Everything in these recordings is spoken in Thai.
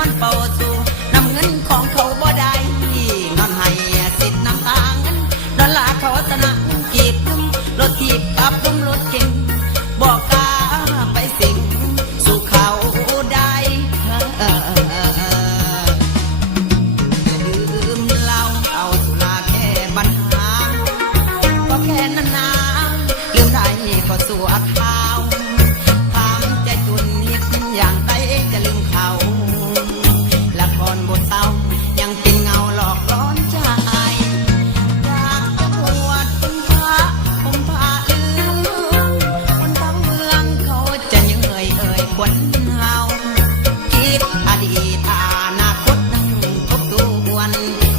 มันเป่าสู่นำเงินของเขาบ่ได้นอนให้สิทธิ์น้ำตาเงินดอลลาร์เขาสนะกีบลุ่มรถทีบกับลุ่มรถเก่งบอกกาไปสิงสู่เขาได้ดื่มเหล้าเอาสุราแค่ปัญหาก็แค่นั้นนะลืมได้ก็สู่อาคาวถามใจจุนเฮ็ดอย่างไรจะลืมเขาละครบทเศร้ายังเป็นเงาหลอกล้อนใจอยากจะบวชเป็นพระผมผ้าเหลืองคนทั้งเมืองเขาจะยังควันเฮาคิดอดีตอนาคตนั่งทบทวน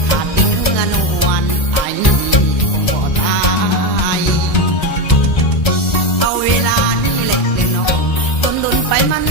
ขาดเป็นเงื่อนวนไอ้คงบ่ตายเอาเวลานี่แหละเล่นน้องต้นดุนไปมัน